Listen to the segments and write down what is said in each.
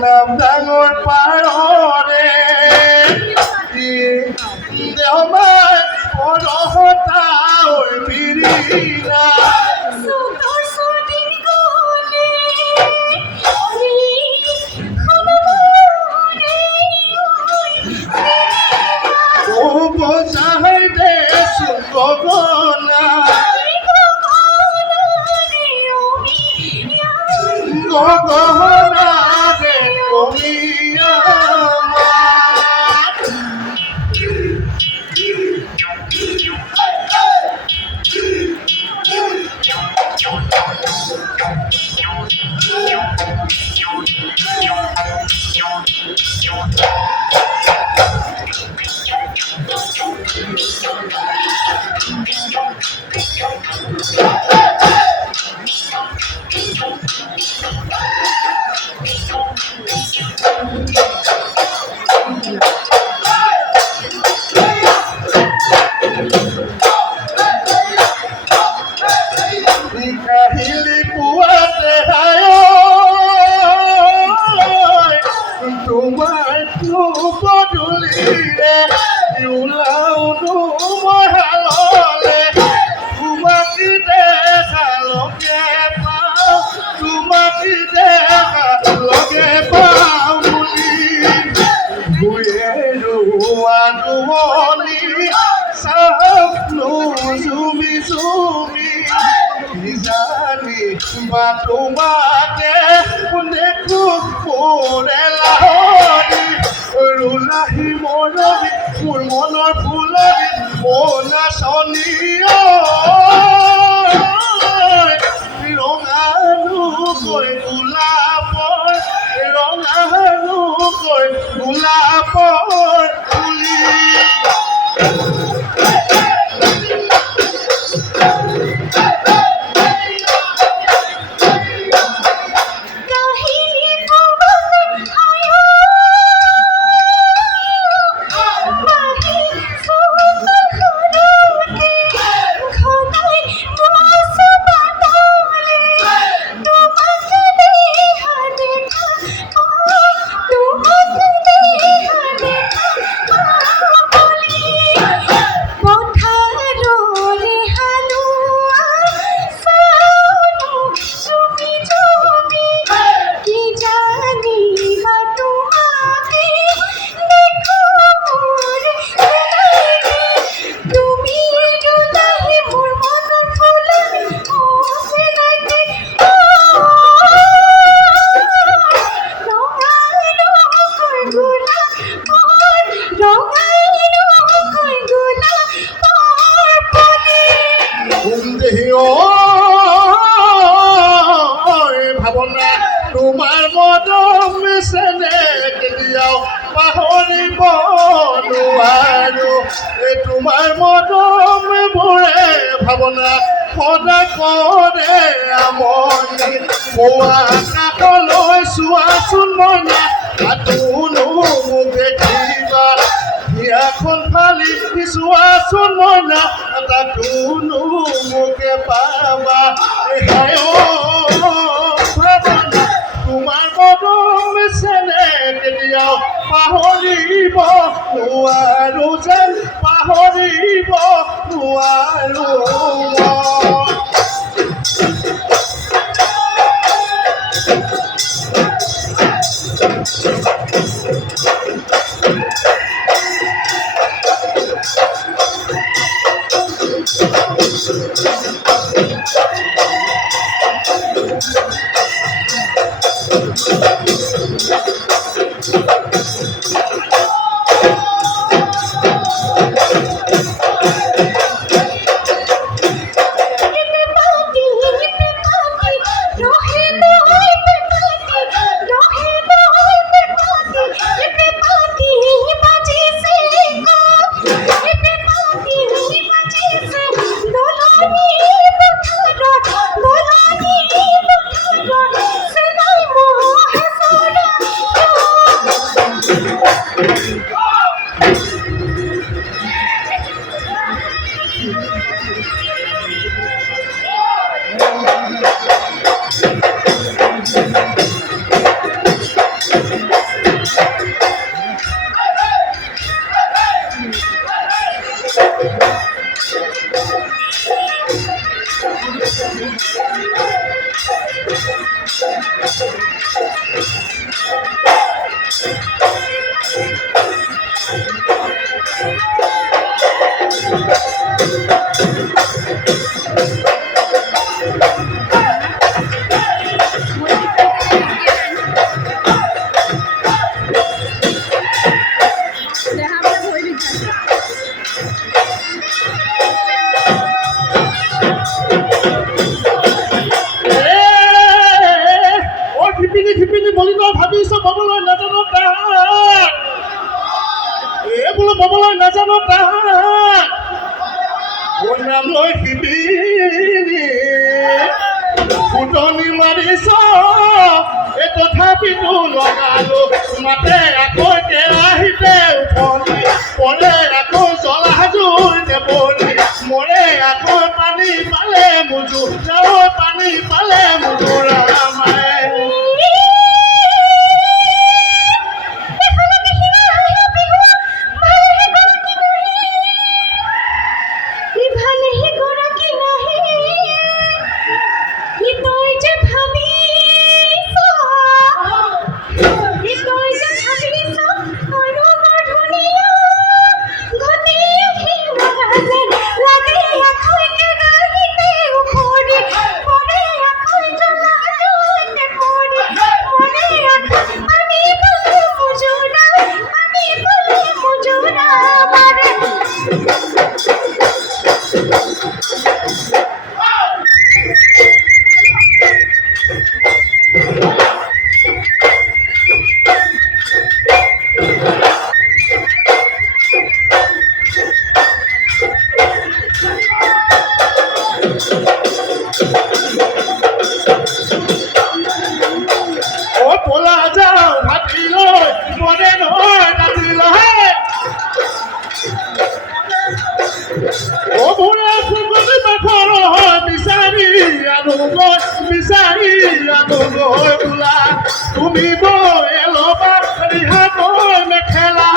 নাম ডাঙৰ পাৰৰে দেওমাৰ পৰহতা বিৰিৰা বজাই দে গগনা গগনা ৰে কমিয়া কাহিলি পুৱাতে তোমাৰ পদূলিৰে ওলাওনো মই হাললে তোমাক দেখালগে পাওঁ তোমাক দেখালগে পাওঁ বুলি বুয়ে ৰোৱা দুৱনি চাপনো জুমি জুমি জানি বা তোমাকে দেখো পৰে লাহৰি ৰুলাহি মৰমি মোৰ মনৰ ফুলনি মনা চনি ৰঙানুকৈ গোলাপৰ ৰঙানুকৈ গোলাপৰ ফুলি ভাৱনা তোমাৰ মদম চেনে কেতিয়াও পাহৰিব নোৱাৰো তোমাৰ মদম বোৰে ভাৱনা সদা কৰে আমনি পুৱা আকাশলৈ চোৱাচোন মইনা হাতোনো মোক দেখিবা হিয়াখন ফালি চোৱাচোন মইনা তাতোনো মোকে পাবা তোমাৰ মদম চেনে কেতিয়াও পাহৰিব নোৱাৰো যেন পাহৰিব নোৱাৰো ভাবিছো ববলৈ নাজানো তাক এই বোলো ববলৈ নাজানো তাক মোৰ নাম লৈ শিপিনী ফুটনি মাৰিছ এই তথাপিতো লগালো মাতে আকৌ কেৰাহীতে উঠনি পৰে আকৌ জ্বলা জুইতে পৰি মৰে আকৌ পানী পালে মুজুৰ যাওঁ পানী পালে মুজুৰ আমাৰে বিচাৰি আনো গৈ বোলা তুমি বৈ ল'বা ৰিহা বৈ মেখেলা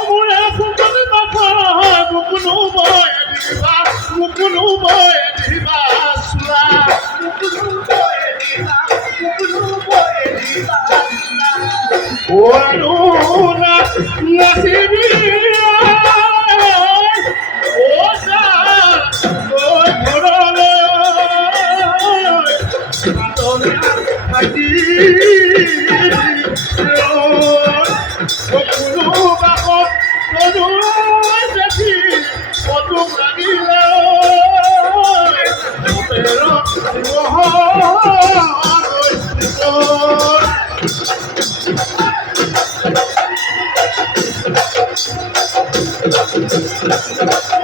মোৰে ফুলকবি পাথৰ হয় মোকনো বৈ দিবা চোলা আৰু নাচিবি Thank you.